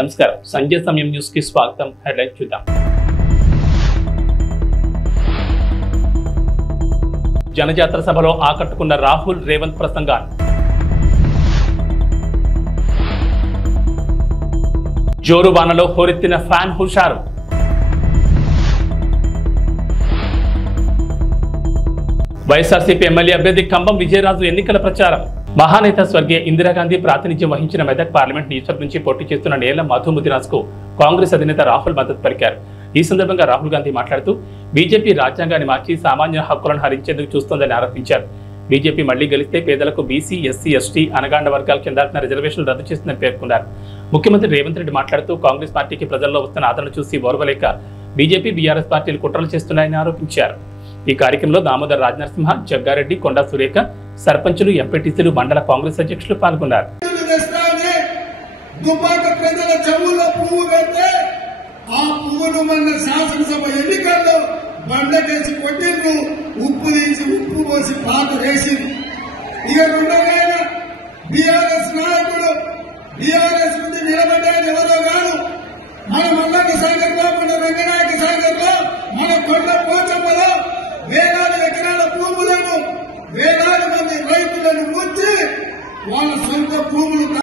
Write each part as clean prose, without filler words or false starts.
నమస్కారం సంజయ్ సమయం న్యూస్ కి స్వాగతం. హెడ్లైన్ చూద్దాం. జనజాతర సభలో ఆకట్టుకున్న రాహుల్ రేవంత్ ప్రసంగాలు. జోరు వానలో హోరెత్తిన ఫ్యాన్ హుషారు. వైఎస్ఆర్సీపీ ఎమ్మెల్యే అభ్యర్థి కంబం విజయరాజు ఎన్నికల ప్రచారం. మహానేత స్వర్గీయ ఇందిరాగాంధీ ప్రాతినిధ్యం వహించిన మెదక్ పార్లమెంట్ నియోజకవర్గం నుంచి పోటీ చేస్తున్న నేల మధు ముదిరాజ్ కు కాంగ్రెస్ అధినేత రాహుల్ మద్దతు పలికారు. ఈ సందర్భంగా రాహుల్ గాంధీ మాట్లాడుతూ బీజేపీ రాజ్యాంగాన్ని మార్చి సామాన్య హక్కులను హరించేందుకు చూస్తోందని ఆరోపించారు. బీజేపీ మళ్లీ గెలిస్తే పేదలకు బీసీ, ఎస్సీ, ఎస్టీ, అనగాండ వర్గాల కింద రిజర్వేషన్లు రద్దు చేస్తుందని పేర్కొన్నారు. ముఖ్యమంత్రి రేవంత్ రెడ్డి మాట్లాడుతూ కాంగ్రెస్ పార్టీకి ప్రజల్లో వస్తున్న ఆదరణ చూసి ఓర్వలేక బీజేపీ, బీఆర్ఎస్ పార్టీలు కుట్రలు చేస్తున్నాయని ఆరోపించారు. ఈ కార్యక్రమంలో దామోదర్ రాజనరసింహ, జగ్గారెడ్డి, కొండా సురేఖ, సర్పంచులు, ఎంపీటీసీలు, మండల కాంగ్రెస్ అధ్యక్షులు పాల్గొన్నారు. శాసనసభ ఎన్నికల్లో బండకేసి కొట్టిండ్రు, ఉప్పు తీసి ఉప్పు పోసి పాత వేసి ఇక ఉండగానే బీఆర్ఎస్ నాయకుడు బీఆర్ఎస్ నుండి నిలబడ్డాడు ఎవరో కాదు, మన మల్లన్న సాగర్ లో, మన రంగనాయక సాగర్ లో, మన కొండ పోచమ్మలో వేలాది ఎకరాల భూములను వేలాది మంది రైతులను ముంచి వాళ్ళ సొంత భూములు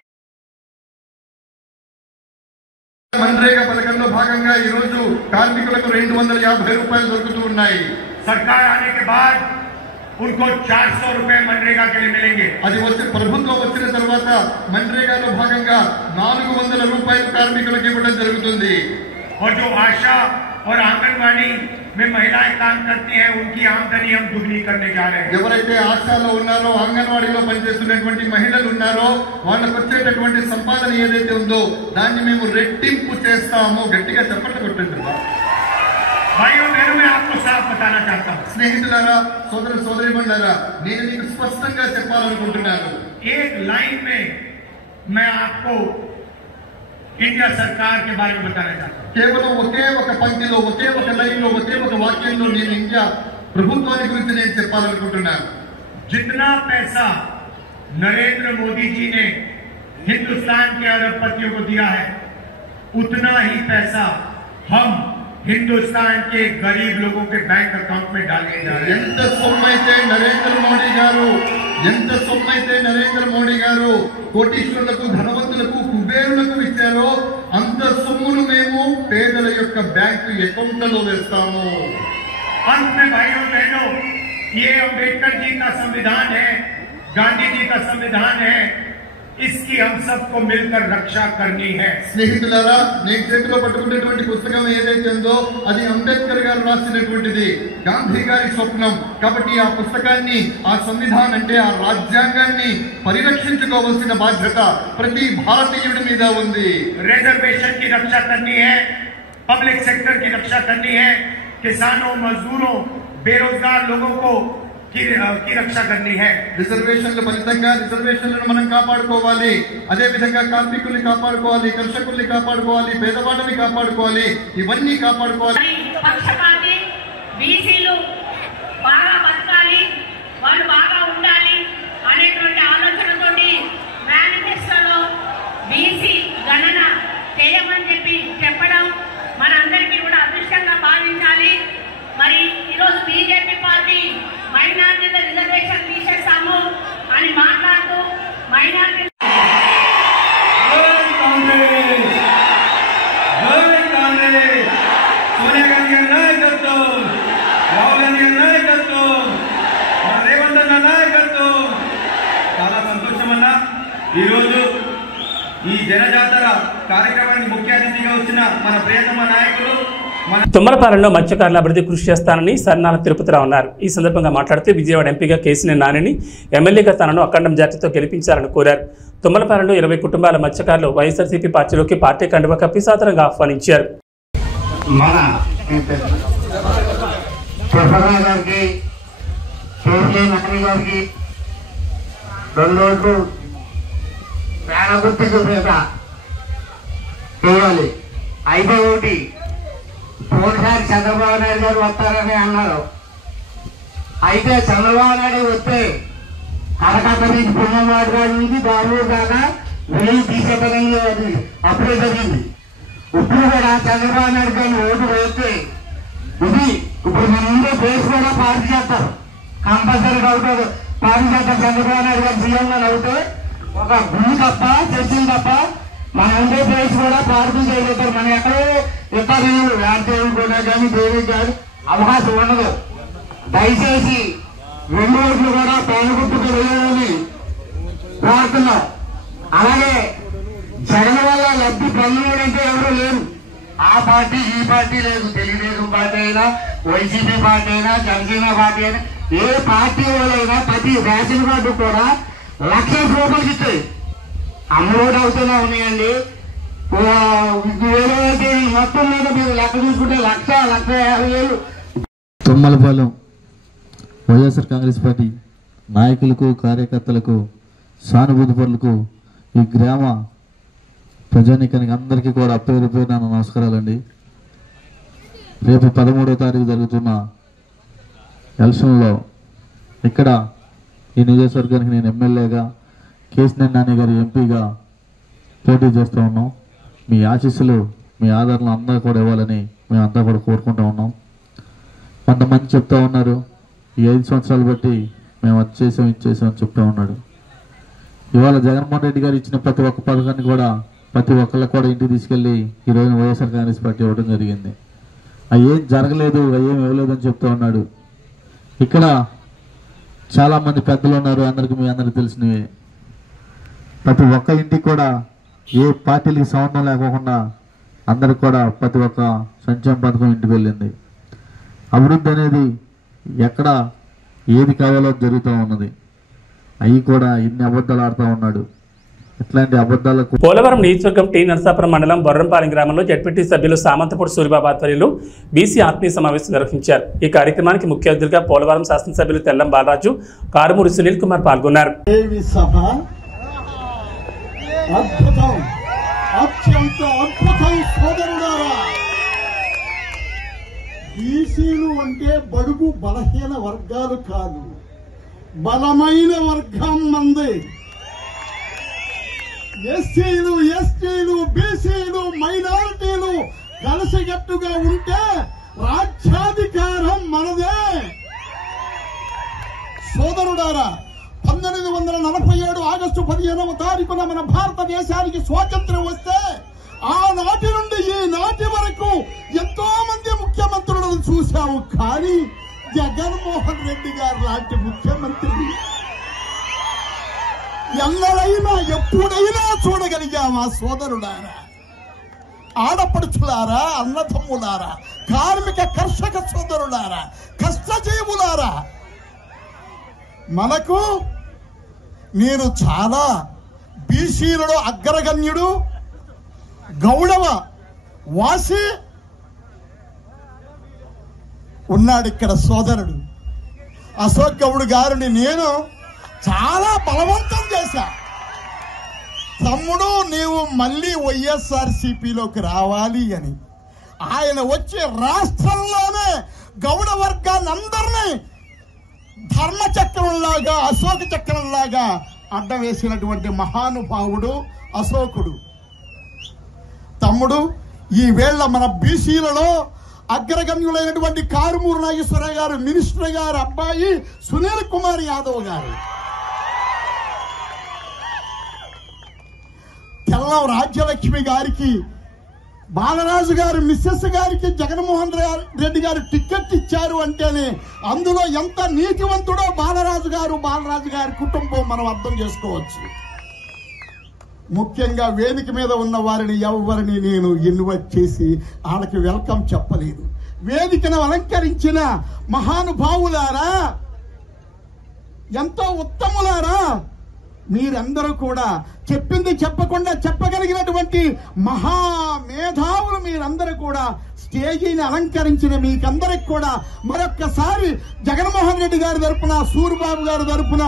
मनरेगा పథకంలో భాగంగా ఈ రోజు కార్మికులకు 250 రూపాయలు దొరుకుతూ ఉన్నాయి. सरकार आने के बाद उनको 400 रुपए मनरेगा के लिए मिलेंगे. అది వచ్చి ప్రభుత్వం వచ్చిన తర్వాత मनरेगाలో భాగంగా 400 రూపాయలు కార్మికులకు ఇవ్వడం జరుగుతుంది. और जो आशा और आंगनवाड़ी में महिलाएं काम करती हैं उनकी आमदनी हम दुगनी करने जा रहे हैं. ఎవరైతే ఆశాలో ఉన్నారో, అంగన్వాడీలో పనిచేస్తున్నటువంటి మహిళలు ఉన్నారో వాళ్ళకు వచ్చేటటువంటి సంపాదన ఏదైతే ఉందో దాన్ని మేము రెట్టింపు చేస్తాము. గట్టిగా చప్పట్లు కొట్టండి. भाइयों बहनों, मैं आपको साफ बताना चाहता हूँ. స్నేహితులారా, సోదర సోదరీమణులారా, నేను మీకు స్పష్టంగా చెప్పాలనుకుంటున్నాను. एक लाइन में मैं आपको इंडिया सरकार के बारे में बताना चाहता हूँ. కేవలం ఒకే ఒక పంక్తిలో, ఒకే ఒక లైన్లో, ఒకే ఒక వాక్యంలో నేను ఇండియా ప్రభుత్వాన్ని గురించి నేను చెప్పాలనుకుంటున్నాను. जितना पैसा नरेंद्र मोदी जी ने हिंदुस्तान के अरबपतियों को दिया है उतना ही पैसा हम हिंदुस्तान के गरीब लोगों के बैंक अकाउंट में डालने जा रहे हैं. ఎంత సొమ్మైతే నరేంద్ర మోడీ గారు కోటీశ్వరులకు, ధనవంతులకు, కుబేరులకు ఇచ్చారో అంత సొమ్మును మేము పేదల యొక్క బ్యాంకు అకౌంట్లలో వేస్తాము. अंत में भाइयों बहनों, ये अम्बेडकर जी का संविधान है, गांधी जी का संविधान है, इसकी हम सबको मिलकर रक्षा करनी है. స్నేహితులారా, నేను చేతిలో పట్టుకున్నటువంటి పుస్తకం ఏదైతే ఉందో అది అంబేద్కర్ గారు రాసినటువంటిది, గాంధీ గారి స్వప్నం. కాబట్టి ఆ పుస్తకాన్ని, ఆ సంవిధానం అంటే ఆ రాజ్యాంగాన్ని పరిరక్షించుకోవాల్సిన బాధ్యత ప్రతి భారతీయుడి మీద ఉంది. रिजर्वेशन की रक्षा करनी है, पब्लिक सेक्टर की रक्षा करनी है, किसानों, मजदूरों, बेरोजगार लोगों को की रक्षा करनी है. రిజర్వేషన్ల ఫలితంగా రిజర్వేషన్లను మనం కాపాడుకోవాలి. అదే విధంగా కార్మికుల్ని కాపాడుకోవాలి, కర్షకుల్ని కాపాడుకోవాలి, పేదవాళ్ళని కాపాడుకోవాలి, ఇవన్నీ కాపాడుకోవాలి. పక్షపాతి బీసీలు బాగా బతకాలి, వాళ్ళు బాగా ఉండాలి అనేటువంటి ఆలోచనతోటి మేనిఫెస్టోలో బీసీ గణన చేయమని చెప్పడం మనందరికీ కూడా అదృష్టంగా భావించాలి. మరి ఈరోజు బీజేపీ పార్టీ మైనార్టీల రిజర్వేషన్ తీసేస్తాము అని మాట్లాడుతూ మైనార్టీ సోనియా గాంధీ గారి నాయకత్వం, రాహుల్ గాంధీ గారి నాయకత్వం, రేవంత్ అన్న నాయకత్వం. చాలా సంతోషం అన్న. ఈరోజు ఈ జనజాతర కార్యక్రమానికి ముఖ్య అతిథిగా వచ్చిన మన ప్రియతమ నాయకులు తుమ్మలపాలెంలో మత్స్యకారుల అభివృద్ధి కృషి చేస్తానని సర్నాల తిరుపతిరావు అన్నారు. ఈ సందర్భంగా మాట్లాడుతూ విజయవాడ ఎంపీగా కేసీఆర్ నానిని, ఎమ్మెల్యేగా తనను అఖండ మెజార్టీతో గెలిపించాలని కోరారు. తుమ్మలపాలెంలో 20 కుటుంబాల మత్స్యకారులు వైఎస్ఆర్సీపీ పార్టీలోకి పార్టీ కండువా కప్పి సాదరంగా ఆహ్వానించారు. అయితే ఒకటి పోయినసారి చంద్రబాబు నాయుడు గారు వస్తారని అన్నారు. అయితే చంద్రబాబు నాయుడు వస్తే కలకత్తా నుంచి పుణ్యవాడ నుంచి బెంగళూరు దాకా వేలు తీసేతనంగా అది అప్పుడే జరిగింది. ఇప్పుడు కూడా చంద్రబాబు నాయుడు గారిని ఓటు వేస్తే ఇది ఇప్పుడు మన ముందే బేస్ కూడా పార్టీ చేస్తారు, కంపల్సరీగా అవుతారు. పార్టీ చేస్తారు. చంద్రబాబు నాయుడు గారు సీఎంగా అవుతే ఒక భూమి తప్ప చర్చలు తప్ప మన ఉండే బేస్ కూడా పార్టీ చేయగలుగుతారు. మనం ఎక్కడో ఇతరులు వ్యాఖ్యలు కూడా కానీ దేనికి కానీ అవకాశం ఉండదు. దయచేసి 2 ఓట్లు కూడా పేదగుట్టుకు వేయాలని కోరుతున్నాం. అలాగే జగన్ వల్ల లబ్ధి పొందడంటే ఎవరు లేరు. ఆ పార్టీ ఈ పార్టీ లేదు. తెలుగుదేశం పార్టీ అయినా, వైసీపీ పార్టీ అయినా, జనసేన పార్టీ అయినా, ఏ పార్టీ వాళ్ళైనా ప్రతి రేషన్ కార్డు కూడా 1,00,000 రూపాయలకి ఇస్తాయి. అమౌంట్ అవుతూనే ఉన్నాయండి. వేరే మొత్తం మీద మీరు లెక్క చూసుకుంటే 1,50,000 తుమ్మలపాలెం వైఎస్ఆర్ కాంగ్రెస్ పార్టీ నాయకులకు, కార్యకర్తలకు, సానుభూతి పరులకు, ఈ గ్రామ ప్రజానీకానికి అందరికీ కూడా పేరు పేరున నమస్కారాలండి. రేపు 13వ తారీఖు జరుగుతున్న ఎలక్షన్లో ఇక్కడ ఈ నియోజకవర్గానికి నేను ఎమ్మెల్యేగా, కేశినేని నాని గారి ఎంపీగా పోటీ చేస్తూ ఉన్నాం. మీ ఆశీస్సులు, మీ ఆదరణ అందరూ కూడా ఇవ్వాలని మేమంతా కూడా కోరుకుంటూ ఉన్నాం. కొంతమంది చెప్తా ఉన్నారు, ఈ 5 సంవత్సరాలు బట్టి మేము అది చేసాం, ఇది చేసాం అని చెప్తా ఉన్నాడు. ఇవాళ జగన్మోహన్ రెడ్డి గారు ఇచ్చిన ప్రతి ఒక్క పథకాన్ని కూడా ప్రతి ఒక్కళ్ళకి కూడా ఇంటికి తీసుకెళ్ళి ఈరోజు వైఎస్ఆర్ కాంగ్రెస్ పార్టీ ఇవ్వడం జరిగింది. అవి ఏం జరగలేదు, అవి ఏం ఇవ్వలేదు అని చెప్తా ఉన్నాడు. ఇక్కడ చాలామంది పెద్దలు ఉన్నారు, అందరికీ మీ అందరికీ తెలిసినవి. ప్రతి ఒక్క ఇంటికి కూడా ఏ పార్టీలకి సంబంధం లేకోకుండా అందరికి కూడా ప్రతి ఒక్క సంక్షేమ పథకం ఇంటికి వెళ్ళింది. అభివృద్ధి అనేది ఎక్కడ ఏది కావాలో జరుగుతూ ఉన్నది. అవి కూడా ఇన్ని అబద్ధాలు ఆడుతూ ఉన్నాడు. ఇట్లాంటి అబద్ధాలకు పోలవరం నియోజకవర్గం టీ నరసాపురం మండలం బొర్రంపాలెం గ్రామంలో జడ్పీటీ సభ్యులు సామంతపూడి సూరిబాబు ఆధ్వర్యంలో బీసీ ఆత్మీయ సమావేశం నిర్వహించారు. ఈ కార్యక్రమానికి ముఖ్య అతిథులుగా పోలవరం శాసనసభ్యులు తెల్లం బాలరాజు, కారుమూరి సునీల్ కుమార్ పాల్గొన్నారు. బీసీలు అంటే బడుగు బలహీన వర్గాలు కాదు, బలమైన వర్గం మంది. ఎస్సీలు, ఎస్టీలు, బీసీలు, మైనారిటీలు కలిసికట్టుగా ఉంటే రాజ్యాధికారం మనదే. సోదరుడారా, 1947 ఆగస్టు 15వ తారీఖున మన భారతదేశానికి స్వాతంత్ర్యం వస్తే ఆనాటి నుండి ఈనాటి వరకు ఎంతో మంది ముఖ్యమంత్రులను చూశాము. కానీ జగన్మోహన్ రెడ్డి గారు లాంటి ముఖ్యమంత్రి ఎన్నడైనా ఎప్పుడైనా చూడగలిగామా? సోదరులారా, ఆడపడుచులారా, అన్నదమ్ములారా, కార్మిక కర్షక సోదరులారా, కష్టజీవులారా, మనకు నేను చాలా బీసీలలో అగ్రగణ్యుడు, గౌడవ వాసి ఉన్నాడు ఇక్కడ సోదరుడు అశోక్ గౌడ్ గారిని నేను చాలా బలవంతం చేశా. తమ్ముడు, నీవు మళ్ళీ వైఎస్ఆర్సీపీలోకి రావాలి అని. ఆయన వచ్చి రాష్ట్రంలోనే గౌడ వర్గాన్ని అందరినీ ధర్మచక్రంలాగా, అశోక చక్రంలాగా అడ్డం వేసినటువంటి మహానుభావుడు అశోకుడు. తమ్ముడు, ఈ వేళ మన బీసీలలో అగ్రగణ్యులైనటువంటి కారుమూరి నాగేశ్వరరావు గారు, మినిస్టర్ గారు అబ్బాయి సునీల్ కుమార్ యాదవ్ గారు, తెల్లం రాజ్యలక్ష్మి గారికి, బాలరాజు గారు మిస్సెస్ గారికి జగన్మోహన్ రెడ్డి గారు టికెట్ ఇచ్చారు అంటేనే అందులో ఎంత నీతివంతుడో బాలరాజు గారి కుటుంబం మనం అర్థం చేసుకోవచ్చు. ముఖ్యంగా వేదిక మీద ఉన్న వారిని ఎవరిని నేను ఇన్వైట్ చేసి వాళ్ళకి వెల్కమ్ చెప్పలేదు. వేదికను అలంకరించిన మహానుభావులారా, ఎంతో ఉత్తములారా, మీరందరూ కూడా చెప్పింది చెప్పకుండా చెప్పగలిగినటువంటి మహామేధావులు మీరందరూ కూడా స్టేజీని అలంకరించిన మీకందరికి కూడా మరొక్కసారి జగన్మోహన్ రెడ్డి గారి తరపున, సూరిబాబు గారి తరపున,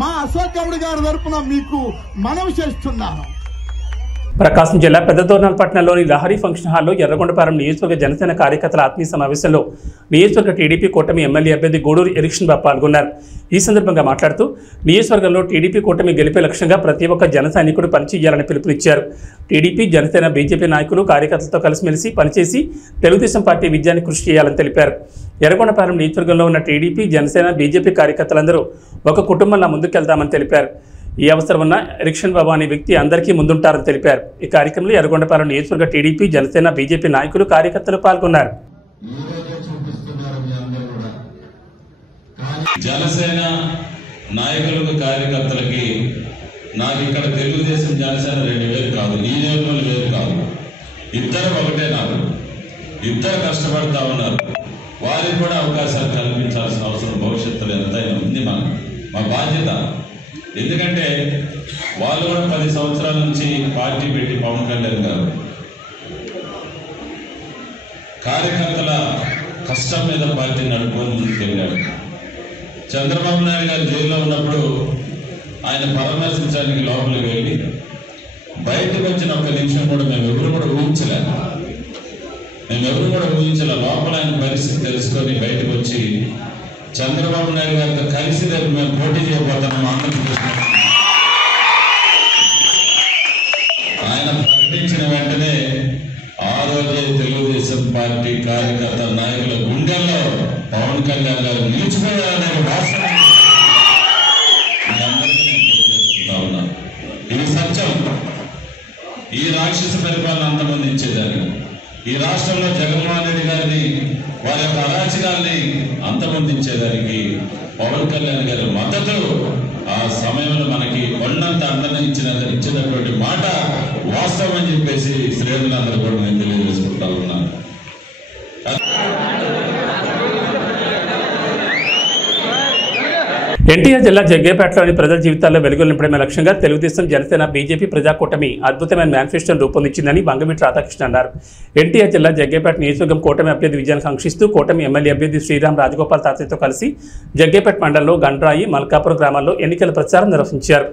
మా అశోక్ గౌడ్ గారి తరపున మీకు మనవి చేస్తున్నాను. ప్రకాశం జిల్లా పెద్దదోర్నాలపట్నంలోని లహరి ఫంక్షన్ హాల్లో ఎర్రగొండపాలెం నియోజకవర్గ జనసేన కార్యకర్తల ఆత్మీయ సమావేశంలో నియోజకవర్గ టీడీపీ కూటమి ఎమ్మెల్యే అభ్యర్థి గూడూరు ఎరిక్షన్ బాబు పాల్గొన్నారు. ఈ సందర్భంగా మాట్లాడుతూ నియోజకవర్గంలో టీడీపీ కూటమి గెలిపే లక్ష్యంగా ప్రతి ఒక్క జన సైనికుడు పనిచేయాలని పిలుపునిచ్చారు. టీడీపీ, జనసేన, బీజేపీ నాయకులు కార్యకర్తలతో కలిసిమెలిసి పనిచేసి తెలుగుదేశం పార్టీ విజయాన్ని కృషి చేయాలని తెలిపారు. ఎర్రగొండపాలెం నియోజకవర్గంలో ఉన్న టీడీపీ, జనసేన, బీజేపీ కార్యకర్తలందరూ ఒక కుటుంబంలా ముందుకెళ్తామని తెలిపారు. ఈ అవసరం ఉన్న ఎరిక్షన్ బాబు అనే వ్యక్తి అందరికీ ముందుంటారని తెలిపారు. ఈ కార్యక్రమంలో ఎర్రగొండపాలెం నియోజకవర్గ టీడీపీ, జనసేన, బీజేపీ నాయకులు కార్యకర్తలు పాల్గొన్నారు. జనసేన నాయకులకు కార్యకర్తలకి నాకు ఇక్కడ తెలుగుదేశం జనసేన 2 వేలు కాదు, ఈ నియోజకవర్గం వేరు కాదు, ఇద్దరు ఒకటే. నాకు ఇద్దరు కష్టపడతా ఉన్నారు. వారికి కూడా అవకాశాలు కల్పించాల్సిన అవసరం భవిష్యత్తులో ఎంతైనా ఉంది. మా బాధ్యత. ఎందుకంటే వాళ్ళు కూడా 10 సంవత్సరాల నుంచి పార్టీ పెట్టి పవన్ కళ్యాణ్ గారు కార్యకర్తల కష్టం మీద పార్టీ నడుపుకొని ముందుకెళ్ళాడు. చంద్రబాబు నాయుడు గారు జైల్లో ఉన్నప్పుడు ఆయన పరామర్శించడానికి లోపలికి వెళ్ళి బయటకు వచ్చిన 1 నిమిషం కూడా మేమెవరు కూడా ఊహించలే. లోపల ఆయన పరిస్థితి తెలుసుకొని బయటకు వచ్చి చంద్రబాబు నాయుడు గారితో కలిసి మేము పోటీ చేయబోతున్నాము ఆంధ్రప్రదేశ్. ఆయన ప్రకటించిన వెంటనే ఆ రోజే తెలుగుదేశం పార్టీ కార్యకర్త నాయకుల గుండెల్లో పవన్ కళ్యాణ్ గారు నిలిచిపోయారనే వాస్తవం ఇది సత్యం. ఈ రాక్షస పరిపాలన అంతమందించేదాన్ని, ఈ రాష్ట్రంలో జగన్మోహన్ రెడ్డి గారిని వారి యొక్క అరాచకాల్ని అంతమొందించేదానికి పవన్ కళ్యాణ్ గారి మద్దతు ఆ సమయంలో మనకి కొండంత అండన ఇచ్చినటువంటి మాట వాస్తవం అని చెప్పేసి శ్రేణులందరూ కూడా నేను తెలియజేసుకుంటా ఉన్నాను. ఎన్టీఆర్ జిల్లా జగ్గేపేటలోని ప్రజల జీవితాల్లో వెలుగులు నింపడమే లక్ష్యంగా తెలుగుదేశం, జనసేన, బీజేపీ ప్రజా కూటమి అద్భుతమైన మేనిఫెస్టోను రూపొందించిందని బంగమిటి రాధాకృష్ణ అన్నారు. ఎన్టీఆర్ జిల్లా జగ్గేపేట నియోజకవర్గం కూటమి అభ్యర్థి విజయాన్ని కాంక్షిస్తూ కూటమి ఎమ్మెల్యే అభ్యర్థి శ్రీరామ్ రాజగోపాల్ తాతయ్యతో కలిసి జగ్గేపేట మండలంలో గండ్రాయి, మల్కాపురం గ్రామాల్లో ఎన్నికల ప్రచారం నిర్వహించారు.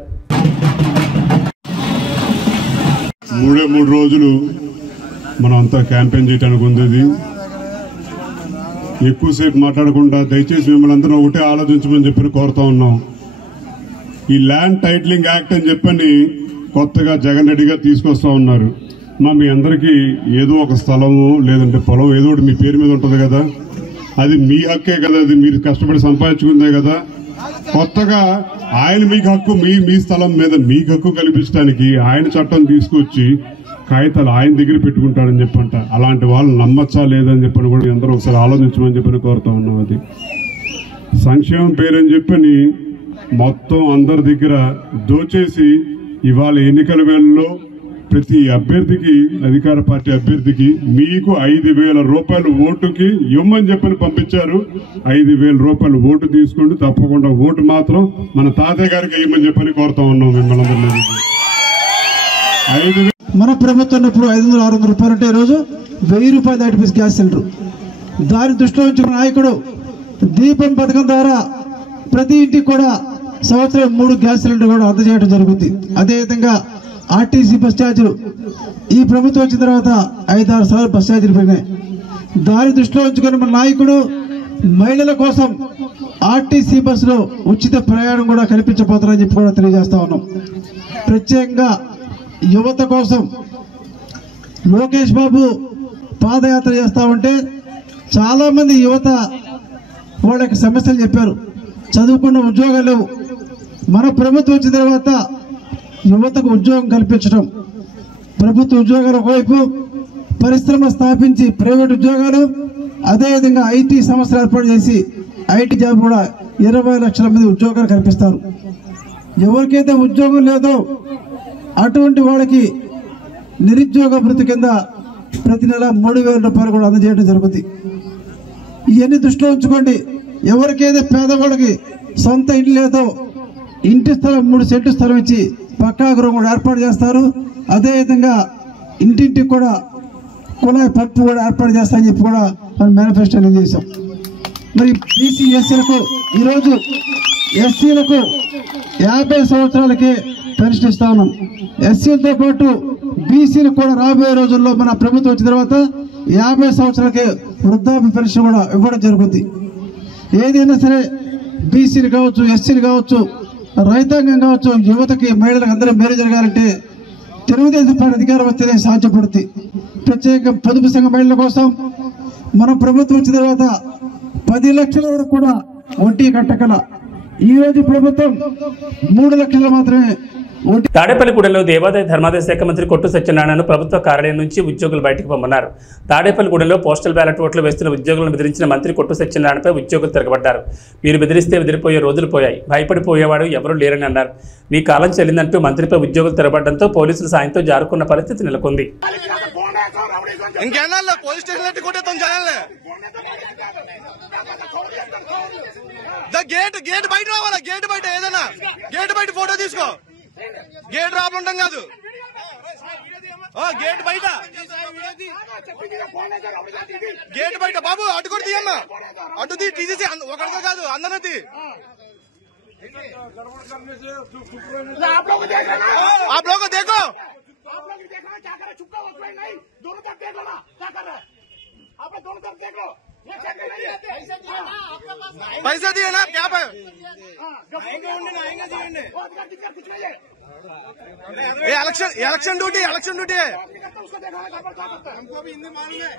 3 రోజులు మనం అంతా క్యాంపెయిన్ చేయడానికి ఉంది. ఎక్కువసేపు మాట్లాడకుండా దయచేసి మిమ్మల్ని అందరూ ఒకటే ఆలోచించమని చెప్పి కోరుతా ఉన్నాం. ఈ ల్యాండ్ టైటిలింగ్ యాక్ట్ అని చెప్పని కొత్తగా జగన్ రెడ్డి గారు తీసుకొస్తా ఉన్నారు. మీ అందరికీ ఏదో ఒక స్థలము లేదంటే పొలం ఏదో ఒకటి మీ పేరు మీద ఉంటుంది కదా, అది మీ హక్కే కదా, అది మీరు కష్టపడి సంపాదించుకుందే కదా. కొత్తగా ఆయన మీకు హక్కు, మీ స్థలం మీద మీకు హక్కు కల్పించడానికి ఆయన చట్టం తీసుకొచ్చి కాగితాలు ఆయన దగ్గర పెట్టుకుంటాడని చెప్పంట. అలాంటి వాళ్ళు నమ్మచ్చా లేదని చెప్పని కూడా అందరూ ఒకసారి ఆలోచించమని చెప్పని కోరుతా ఉన్నాం. అది సంక్షేమం పేరని చెప్పని మొత్తం అందరి దగ్గర దోచేసి ఇవాళ ఎన్నికల వేళల్లో ప్రతి అభ్యర్థికి, అధికార పార్టీ అభ్యర్థికి మీకు 5,000 రూపాయలు ఓటుకి ఇవ్వమని చెప్పని పంపించారు. 5,000 రూపాయలు ఓటు తీసుకోండి, తప్పకుండా ఓటు మాత్రం మన తాతయ్య గారికి ఇవ్వమని చెప్పని కోరుతా ఉన్నాం మిమ్మల్ని అందరినీ. మన ప్రభుత్వం ఉన్నప్పుడు 500-600 రూపాయలు అంటే ఈరోజు 1000 రూపాయలు దాటిపోయి గ్యాస్ సిలిండర్. దాని దృష్టిలో ఉంచుకున్న నాయకుడు దీపం పథకం ద్వారా ప్రతి ఇంటికి కూడా సంవత్సరం 3 గ్యాస్ సిలిండర్ కూడా అందజేయడం జరుగుతుంది. అదేవిధంగా ఆర్టీసీ బస్ ఛార్జీలు ఈ ప్రభుత్వం వచ్చిన తర్వాత 5-6 సార్లు బస్ ఛార్జీలు పెరిగినాయి. దాని దృష్టిలో ఉంచుకున్న మన నాయకుడు మహిళల కోసం ఆర్టీసీ బస్సులో ఉచిత ప్రయాణం కూడా కల్పించబోతున్నారని చెప్పి కూడా తెలియజేస్తా ఉన్నాం. ప్రత్యేకంగా యువత కోసం లోకేష్ బాబు పాదయాత్ర చేస్తా ఉంటే చాలా మంది యువత వాళ్ళ యొక్క సమస్యలు చెప్పారు. చదువుకున్న ఉద్యోగాలు లేవు. మన ప్రభుత్వం వచ్చిన తర్వాత యువతకు ఉద్యోగం కల్పించడం, ప్రభుత్వ ఉద్యోగాల వైపు పరిశ్రమ స్థాపించి ప్రైవేట్ ఉద్యోగాలు, అదేవిధంగా ఐటీ సంస్థలు ఏర్పాటు చేసి ఐటీ జాబ్ కూడా 20 లక్షల మంది ఉద్యోగాలు కల్పిస్తారు. ఎవరికైతే ఉద్యోగం లేదో అటువంటి వాళ్ళకి నిరుద్యోగ భృతి కింద ప్రతి నెల 3,000 రూపాయలు కూడా అందజేయడం జరుగుతుంది. ఇవన్నీ దృష్టిలో ఉంచుకోండి. ఎవరికైతే పేదవాళ్ళకి సొంత ఇంటి లేదో ఇంటి స్థలం 3 సెంట్లు స్థలం ఇచ్చి పక్కా గృహం కూడా ఏర్పాటు చేస్తారు. అదేవిధంగా ఇంటింటికి కూడా కుళాయి పంపు కూడా ఏర్పాటు చేస్తామని చెప్పి కూడా మనం మేనిఫెస్టోలో చేశాం. మరి బీసీ ఎస్సీలకు ఈరోజు ఎస్సీలకు 50 సంవత్సరాలకే పెన్షన్ ఇస్తా ఉన్నాం. ఎస్సీలతో పాటు బీసీలు కూడా రాబోయే రోజుల్లో మన ప్రభుత్వం వచ్చిన తర్వాత 50 సంవత్సరాలకే వృద్ధాప్య పెన్షన్ కూడా ఇవ్వడం జరుగుతుంది. ఏదైనా సరే బీసీలు కావచ్చు, ఎస్సీలు కావచ్చు, రైతాంగం కావచ్చు, యువతకి, మహిళలకు అందరూ మేలు జరగాలంటే తెలుగుదేశం పార్టీ అధికారం వస్తేనే సాధ్యపడుతుంది. ప్రత్యేక పొదుపు సంఘ మహిళల కోసం మన ప్రభుత్వం వచ్చిన తర్వాత 10 లక్షల వరకు కూడా వడ్డీ కట్టగల ఈ రోజు ప్రభుత్వం 3 లక్షలు మాత్రమే. తాడేపల్లిగూడెంలో దేవాదాయ ధర్మాదాయ శాఖ మంత్రి కొట్టు సత్యనారాయణను ప్రభుత్వ కార్యాలయం నుంచి ఉద్యోగులు బయటకు పొమ్మన్నారు. తాడేపల్లిగూడెంలో పోస్టల్ బ్యాలెట్ ఓట్లు వేస్తున్న ఉద్యోగులను బెదిరించిన మంత్రి కొట్టు సత్యనారాయణపై ఉద్యోగులు తిరగబడ్డారు. మీరు బెదిరిస్తే బెదిరిపోయే రోజులు పోయాయి, భయపడిపోయేవాడు ఎవరూ లేరని అన్నారు. నీ కాలం చెల్లిందంటూ మంత్రిపై ఉద్యోగులు తిరగబడడంతో పోలీసుల సాయంతో జారుకున్న పరిస్థితి నెలకొంది. గేట్ బయట రావాలా, గేట్ బయట ఏదైనా గేట్ బయట ఫోటో తీసుకో, గేట్ రాబడం కాదు, గేట్ బయట, గేట్ బయట బాబు అటు కూడా తీయమ్మా, అటు తీసేసి ఒకరితో కాదు అందరూ आप लोग देखो पैसा दिए ना क्या पे इलेक्शन ड्यूटी है, हमको भी हिंदी मालूम है।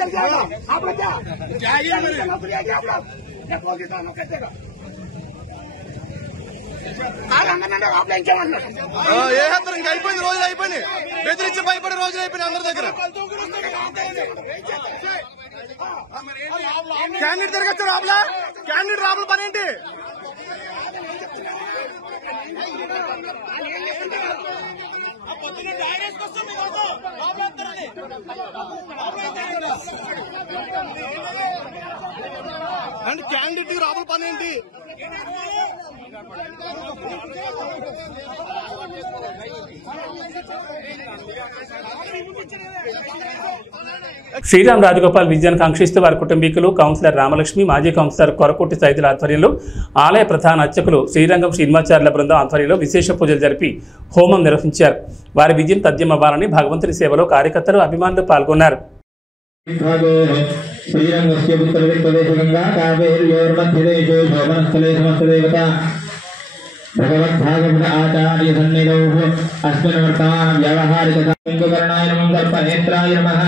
चल जाएगा आप लोग क्या ఏ హత్రం ఇంకా అయిపోయింది, రోజులు అయిపోయినాయి, బెదిరించి భయపడే రోజులు అయిపోయినాయి అందరి దగ్గర. క్యాండిడేట్ తిరగచ్చు రాబులా, క్యాండిడేట్ రాబుల పని ఏంటి? అంటే క్యాండిడేట్ రాబుల పని ఏంటి? శ్రీరామ్ రాజగోపాల్ విజయాన్ని కాంక్షిస్తూ వారి కుటుంబీకులు, కౌన్సిలర్ రామలక్ష్మి, మాజీ కౌన్సిలర్ కొరకోటి సైదుల ఆధ్వర్యంలో ఆలయ ప్రధాన అర్చకులు శ్రీరంగం శ్రీనివాచార్యుల బృందం ఆధ్వర్యంలో విశేష పూజలు జరిపి హోమం నిర్వహించారు. వారి విజయం తథ్యమవ్వాలని భగవంతుని సేవలో కార్యకర్తలు, అభిమానులు పాల్గొన్నారు. भगवद्भागवत आचार्य सन्निधौ अस्मिन् वर्तमान व्यावहारिक करणाय नमः, दर्पनेत्राय नमः,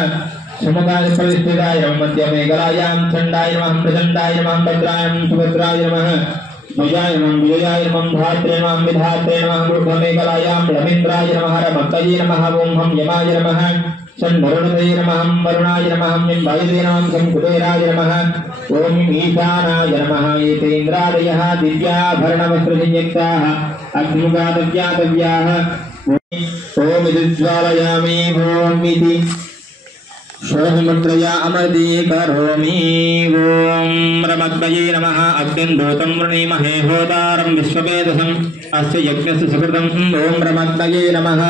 सुमुखाय परिस्थिताय नमः, मध्यमेकलायां चण्डाय नमः, प्रचण्डाय नमः, भद्राय नमः, सुभद्राय नमः, भुजाय नमः, विजयाय नमः, धात्रे नमः, विधात्रे नमः, मूर्धमेकलायां रवीन्द्राय नमः, रमतये नमः, ओं हम यमाय नमः, षण्वरुणते नमः, वरुणाय नमः, निम्बायते नमः, शङ्कुटेराय नमः, ओं ईशानाय नमः। एतेन्द्रादयः दिव्याभरणवस्त्रसंयुक्ताः अग्निमुखादव्यातव्याः ओं विद्ज्वालयामि ओं इति शोभमुद्रया अमृते करोमि। ओं रमद्वये नमः। अग्निं दूतं वृणीमहे होतारं विश्ववेदसम् अस्य यज्ञस्य सुकृतं। ओं रमद्वये नमः।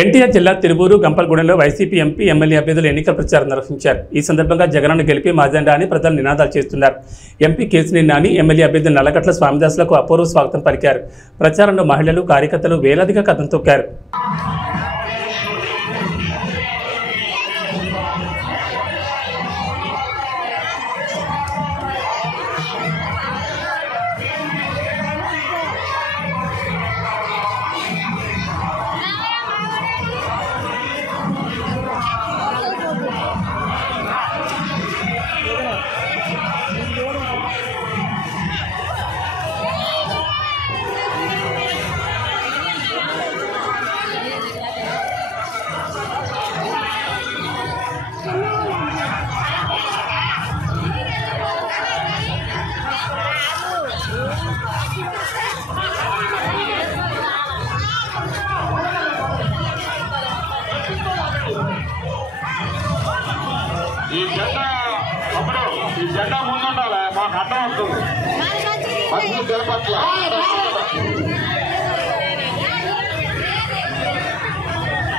ఎన్టీఆర్ జిల్లా తిరువూరు గంపలగూడెంలో వైసీపీ ఎంపీ, ఎమ్మెల్యే అభ్యర్థులు ఎన్నికల ప్రచారం నిర్వహించారు. ఈ సందర్భంగా జగనన్న గెలిపి మాజెండా అని ప్రజలు నినాదాలు చేస్తున్నారు. ఎంపీ కేసినేని నాని, ఎమ్మెల్యే అభ్యర్థి నల్లగట్ల స్వామిదాసులకు అపూర్వ స్వాగతం పలికారు. ప్రచారంలో మహిళలు, కార్యకర్తలు వేలాదిగా కథం తొక్కారు.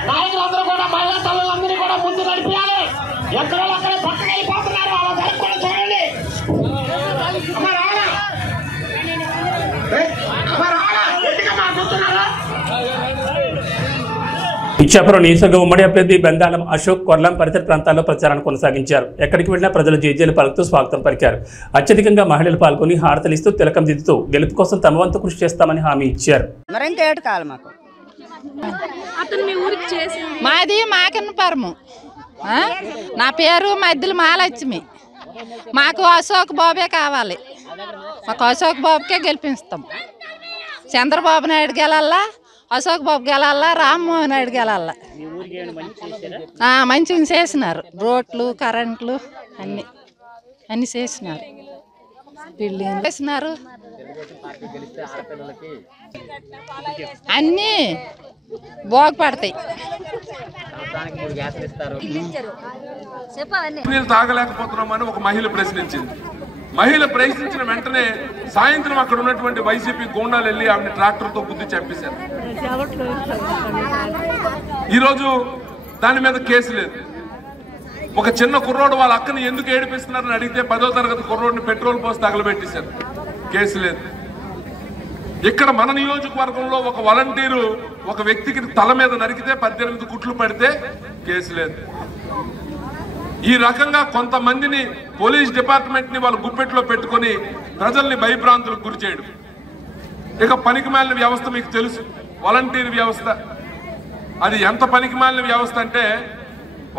నాయకులందరూ కూడా మహిళా తల్లులందరినీ కూడా ముందు నడిపించాలి. ఎక్కడో అక్కడే పక్కన వెళ్ళిపోతున్నారు, అలా జరగకుండా చూడండి. ఇచ్చాపురం నియోజకవర్గ ఉమ్మడి అభ్యర్థి బెందాలం అశోక్ కొర్లం పరిసర ప్రాంతాల్లో ప్రచారాన్ని కొనసాగించారు. ఎక్కడికి వెళ్లినా ప్రజలు జేజేలు పలుకుతూ స్వాగతం పలికారు. అత్యధికంగా మహిళలు పాల్గొని హారతలిస్తూ తిలకం దిద్దుతూ గెలుపు కోసం తమ వంతు కృషి చేస్తామని హామీ ఇచ్చారు. మాది మాకన్నపురము. నా పేరు మధ్యలో మహాలక్ష్మి. మాకు అశోక్ బాబే కావాలి. మాకు అశోక్ బాబుకే గెలిపిస్తాం. చంద్రబాబు నాయుడు గెలల్లా, అశోక్ బాబు గెలల్లా, రామ్మోహన్ నాయుడు గెలల్లా. మంచిగా చేసినారు. రోడ్లు, కరెంట్లు అన్ని చేసినారు. బిల్డింగ్ చేసినారు. అన్నీ బాగుపడతాయి. నీళ్ళు తాగలేకపోతున్నామని ఒక మహిళ ప్రశ్నించింది. మహిళ ప్రశ్నించిన వెంటనే సాయంత్రం అక్కడ ఉన్నటువంటి వైసీపీ గూండాలు వెళ్ళి ఆమె ట్రాక్టర్తో గుద్ది చంపేశారు. ఈరోజు దాని మీద కేసు లేదు. ఒక చిన్న కుర్రోడు వాళ్ళ అక్కని ఎందుకు ఏడిపిస్తున్నారని అడిగితే 10వ తరగతి కుర్రోడిని పెట్రోల్ పోసి తగలబెట్టేశారు. కేసు లేదు. ఇక్కడ మన నియోజకవర్గంలో ఒక వాలంటీరు ఒక వ్యక్తికి తల మీద నరికితే 18 కుట్లు పడితే కేసు లేదు. ఈ రకంగా కొంతమందిని పోలీస్ డిపార్ట్మెంట్ ని వాళ్ళ గుప్పెట్లో పెట్టుకుని ప్రజల్ని భయభ్రాంతులకు గురి చేయడం. ఇక పనికిమాలిన వ్యవస్థ మీకు తెలుసు, వాలంటీర్ వ్యవస్థ. అది ఎంత పనికిమాలిన వ్యవస్థ అంటే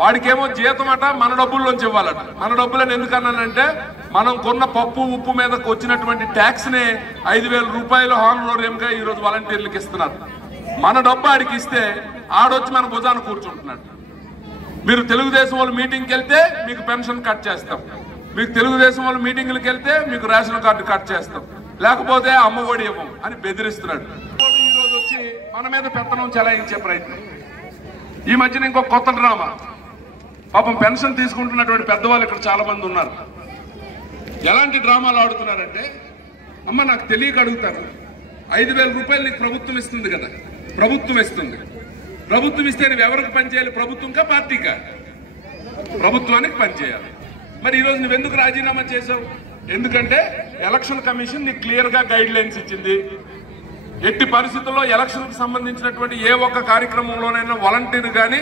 వాడికేమో జీతం అట మన డబ్బుల్లోంచి ఇవ్వాలట. మన డబ్బులని ఎందుకన్నానంటే మనం కొన్న పప్పు ఉప్పు మీదకి వచ్చినటువంటి ట్యాక్స్ నే 5,000 రూపాయలు హానరోరియంగా ఈ రోజు వాలంటీర్లకు ఇస్తున్నారు. మన డబ్బు ఆడికి ఇస్తే ఆడొచ్చి మన భుజాన కూర్చుంటున్నాడు. మీరు తెలుగుదేశం వాళ్ళు మీటింగ్కి వెళ్తే మీకు పెన్షన్ కట్ చేస్తాం, మీకు తెలుగుదేశం వాళ్ళు మీటింగ్లకు వెళ్తే మీకు రేషన్ కార్డు కట్ చేస్తాం, లేకపోతే అమ్మఒడి ఇవ్వం అని బెదిరిస్తున్నాడు. ఈ రోజు వచ్చి మన మీద పెత్తనం చెలాయించే ప్రయత్నం. ఈ మధ్యన ఇంకో కొత్త డ్రామా. పాపం పెన్షన్ తీసుకుంటున్నటువంటి పెద్దవాళ్ళు ఇక్కడ చాలా మంది ఉన్నారు. ఎలాంటి డ్రామాలు ఆడుతున్నారంటే, అమ్మ నాకు తెలియక అడుగుతారు, 5,000 రూపాయలు నీకు ప్రభుత్వం ఇస్తుంది కదా, ప్రభుత్వం ఇస్తుంది. ప్రభుత్వం ఇస్తే నువ్వు ఎవరికి పనిచేయాలి? ప్రభుత్వంకా పార్టీకా? ప్రభుత్వానికి పనిచేయాలి. మరి ఈరోజు నువ్వెందుకు రాజీనామా చేశావు? ఎందుకంటే ఎలక్షన్ కమిషన్ నీకు క్లియర్ గా గైడ్ లైన్స్ ఇచ్చింది. ఎట్టి పరిస్థితుల్లో ఎలక్షన్ కు సంబంధించినటువంటి ఏ ఒక్క కార్యక్రమంలోనైనా వాలంటీర్ గాని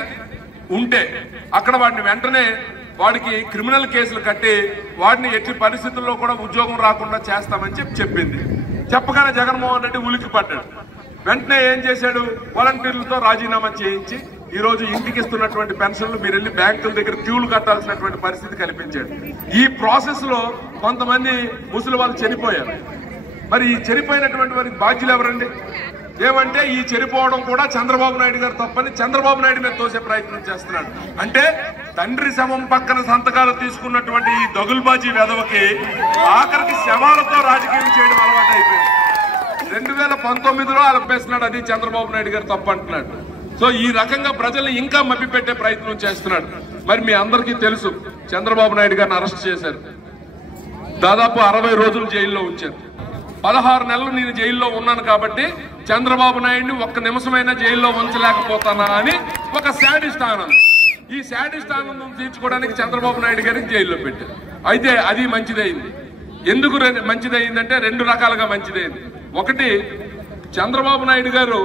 ఉంటే అక్కడ వాడిని వెంటనే వాడికి క్రిమినల్ కేసులు కట్టి వాడిని ఎట్టి పరిస్థితుల్లో కూడా ఉద్యోగం రాకుండా చేస్తామని చెప్పింది. చెప్పగానే జగన్మోహన్ రెడ్డి ఉలికి పడ్డాడు. వెంటనే ఏం చేశాడు? వాలంటీర్లతో రాజీనామా చేయించి ఈ రోజు ఇంటికి ఇస్తున్నటువంటి పెన్షన్లు మీరు వెళ్ళి బ్యాంకుల దగ్గర క్యూలు కట్టాల్సినటువంటి పరిస్థితి కల్పించాడు. ఈ ప్రాసెస్ లో కొంతమంది ముసలి వాళ్ళు చనిపోయారు. మరి ఈ చనిపోయినటువంటి వారికి బాధ్యులు ఎవరండి? ఏమంటే ఈ చనిపోవడం కూడా చంద్రబాబు నాయుడు గారు తప్పని చంద్రబాబు నాయుడు మీద తోసే ప్రయత్నం చేస్తున్నాడు. అంటే తండ్రి శవం పక్కన సంతకాలు తీసుకున్నటువంటి ఈ దగుల్బాజీ వెధవకి ఆఖరికి శవాలతో రాజకీయం చేయడం అలవాటు అయిపోయింది. 2019లో అలపేస్తున్నాడు, అది చంద్రబాబు నాయుడు గారు తప్పు అంటున్నాడు. సో ఈ రకంగా ప్రజల్ని ఇంకా మభ్యపెట్టే ప్రయత్నం చేస్తున్నాడు. మరి మీ అందరికీ తెలుసు, చంద్రబాబు నాయుడు గారిని అరెస్ట్ చేశారు. దాదాపు 60 రోజులు జైల్లో ఉంచారు. 16 నెలలు నేను జైల్లో ఉన్నాను కాబట్టి చంద్రబాబు నాయుడిని ఒక్క నిమిషమైనా జైల్లో ఉంచలేకపోతానా అని ఒక శాడిస్ట్ ఆనందం. ఈ శాడిస్ట్ ఆనందం తీర్చుకోవడానికి చంద్రబాబు నాయుడు గారికి జైల్లో పెట్టారు. అయితే అది మంచిదైంది. ఎందుకు మంచిదైందంటే 2 రకాలుగా మంచిదైంది. ఒకటి, చంద్రబాబు నాయుడు గారు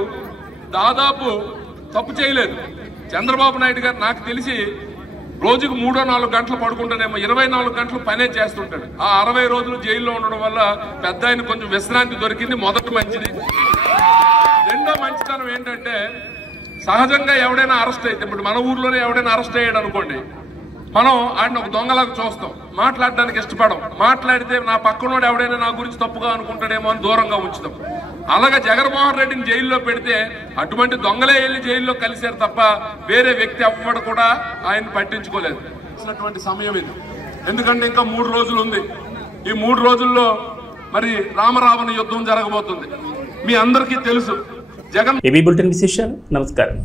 దాదాపు తప్పు చేయలేదు. చంద్రబాబు నాయుడు గారు నాకు తెలిసి రోజుకు 3-4 గంటలు పడుకుంటానేమో, 24 గంటలు పనే చేస్తుంటాడు. ఆ 60 రోజులు జైల్లో ఉండడం వల్ల పెద్ద ఆయన కొంచెం విశ్రాంతి దొరికింది. మొదటి మంచిది. రెండో మంచితనం ఏంటంటే, సహజంగా ఎవడైనా అరెస్ట్ అయితే, ఇప్పుడు మన ఊర్లోనే ఎవడైనా అరెస్ట్ అయ్యాడు అనుకోండి, మనం ఆయన ఒక దొంగలాగా చూస్తాం, మాట్లాడడానికి ఇష్టపడం. మాట్లాడితే నా పక్కనోడు ఎవడైనా నా గురించి తప్పుగా అనుకుంటాడేమో అని దూరంగా ఉంచుతాం. అలాగే జగన్మోహన్ రెడ్డిని జైల్లో పెడితే అటువంటి దొంగలే వెళ్ళి జైల్లో కలిశారు తప్ప వేరే వ్యక్తి ఎవ్వడు కూడా ఆయన పట్టించుకోలేదు. సమయం ఇది. ఎందుకంటే ఇంకా 3 రోజులు ఉంది. ఈ 3 రోజుల్లో మరి రామరావణ యుద్ధం జరగబోతుంది. మీ అందరికీ తెలుసు. జగన్ ఏబీ బులెటిన్ విశేషాలు. నమస్కారం.